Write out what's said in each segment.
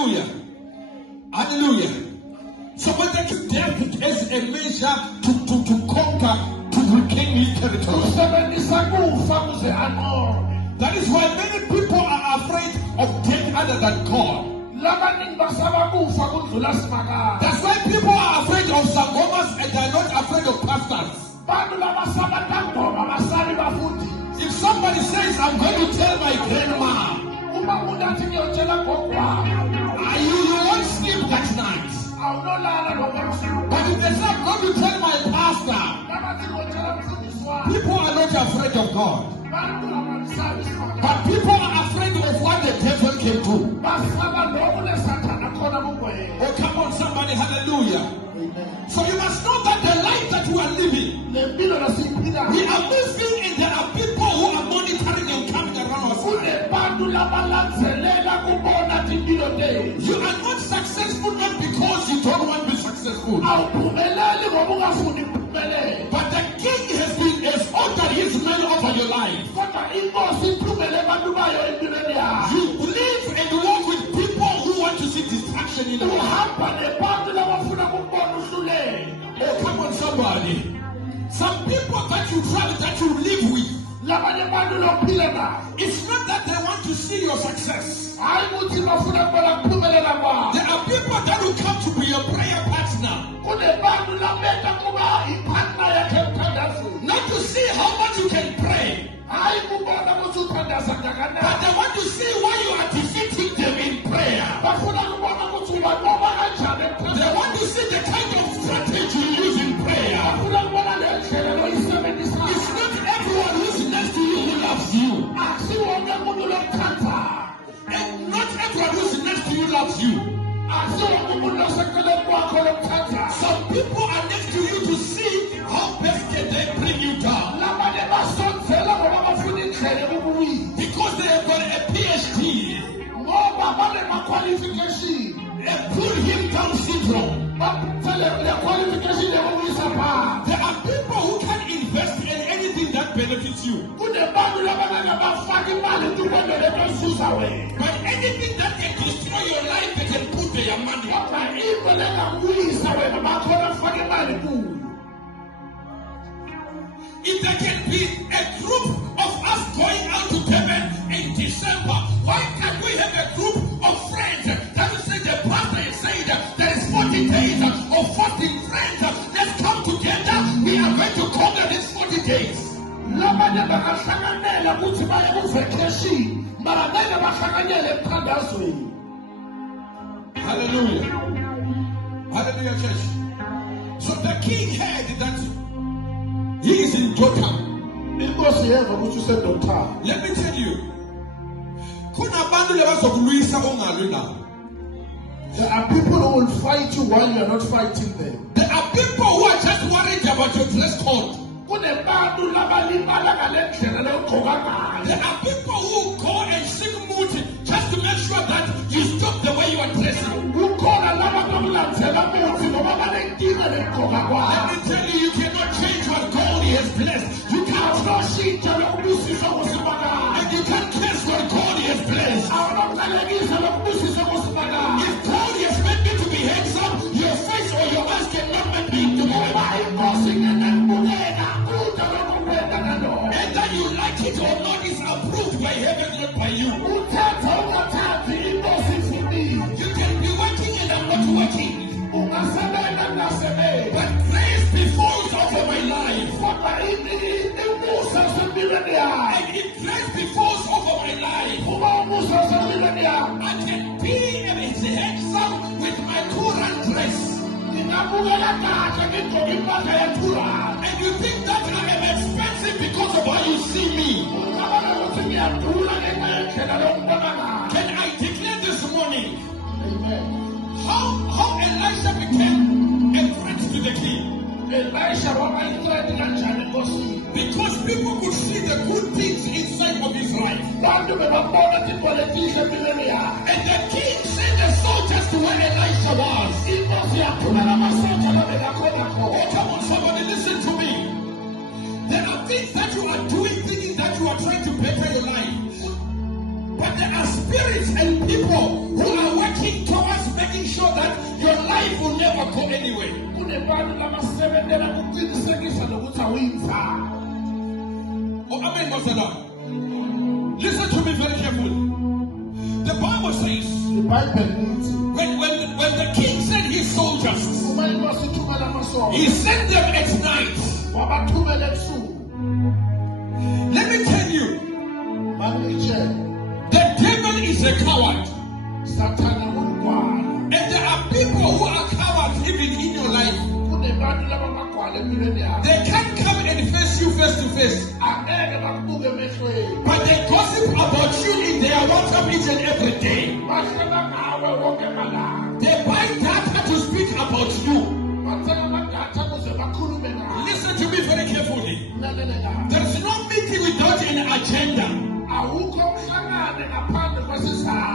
Hallelujah. Hallelujah. So when they took death as a measure to conquer, to regain his territory. That is why many people are afraid of death other than God. That's why people are afraid of sangomas and they are not afraid of pastors. If somebody says, I'm going to tell my grandma, you won't sleep that night. But if they say, I'm going to tell my pastor, people are not afraid of God. But people are afraid of what the devil can do. Oh, come on, somebody, hallelujah. So you must know that the life that we are living, we are moving and there are people who are monitoring and coming around us. You are not successful not because you don't want to be successful. But the king has ordered his men over your life. You live and walk with people who want to see distraction in your life. Oh, come on, somebody. Some people that you travel, that you live with, it's not that they want to see your success. There are people that will come to be your prayer partner, not to see how much you can pray, but they want to see why you are defeating them in prayer. They want to see the kind of strategy you use in prayer. It's not everyone who's next to you who loves you. And not everyone who's next to you loves you. Some people are next to you to see how best can they bring you down. Because they have got a PhD. A pull him down syndrome. There are people who can invest in anything that benefits you. But anything that can destroy your life, they can put their money. If there can be a group of us going out to Durban in December, why can't we have a group of friends that will say the pastor is saying that there is 40 days of 14 friends? Let's come together. We are going to conquer these 40 days. Hallelujah. Hallelujah, church. So the king heard that he is in Jotham. Let me tell you, there are people who will fight you while you are not fighting them. There are people who are just worried about your dress code. There are people who go and sing mood just to make sure that you stop the way you are dressing. Let me tell you, you cannot change what God has blessed. You can't rush it, and you can't curse what God has blessed. If God has made me to be handsome, your face or your eyes cannot make me to be and that you like it or not is approved by heaven, not by you. You can be working and I'm not working. But grace befalls over my life. And if grace befalls over my life, I can be handsome with my current dress. And you think that I am expensive because of how you see me? Can I declare this morning how Elisha became a threat to the king? Because people could see the good things inside of his life. And the king sent the soldiers to where Elisha was. Oh, come on, somebody, listen to me. There are things that you are doing, thinking that you are trying to better your life. But there are spirits and people who are working towards Listen to me very carefully. The Bible says, when the king sent his soldiers, he sent them at night. Let me tell you, the devil is a coward. And there are people who are cowards even in your life. They can't come and face you face to face. But they gossip about you in their WhatsApp each and every day. They buy data to speak about you. Listen to me very carefully. There is no meeting without an agenda.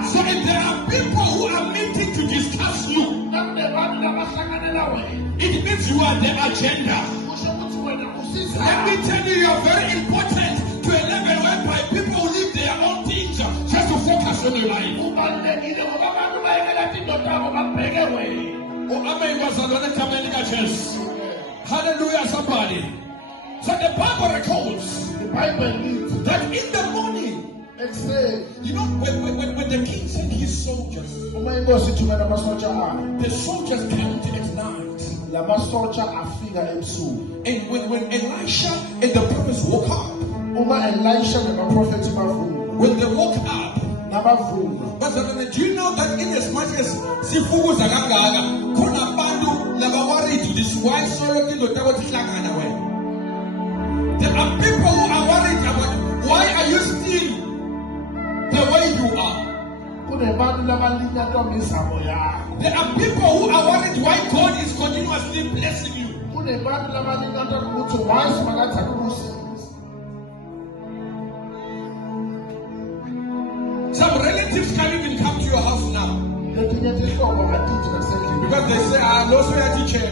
So if there are people who are meeting to discuss you, it means you are the agenda. Let me tell you, you are very important to a level whereby people leave their own things just to focus on your life. Hallelujah, somebody. So the Bible records that in the morning, you know, when the king sent his soldiers, the soldiers came to at night. And when Elisha and the prophets woke up, when they woke up, but do you know that in as much as Sifugu Zagagaga, Konabandu, Labawari to this why solo thing to away. There are people who are worried about why are you still the way you are. There are people who are worried why God is continuously blessing you. Some relatives can't even come to your house now. Because they say, I'm also a teacher.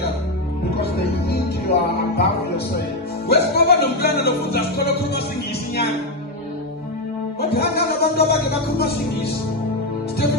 Because they think you are above yourself. Where's Papa the plan of the astrological English? What happened about the English? Still,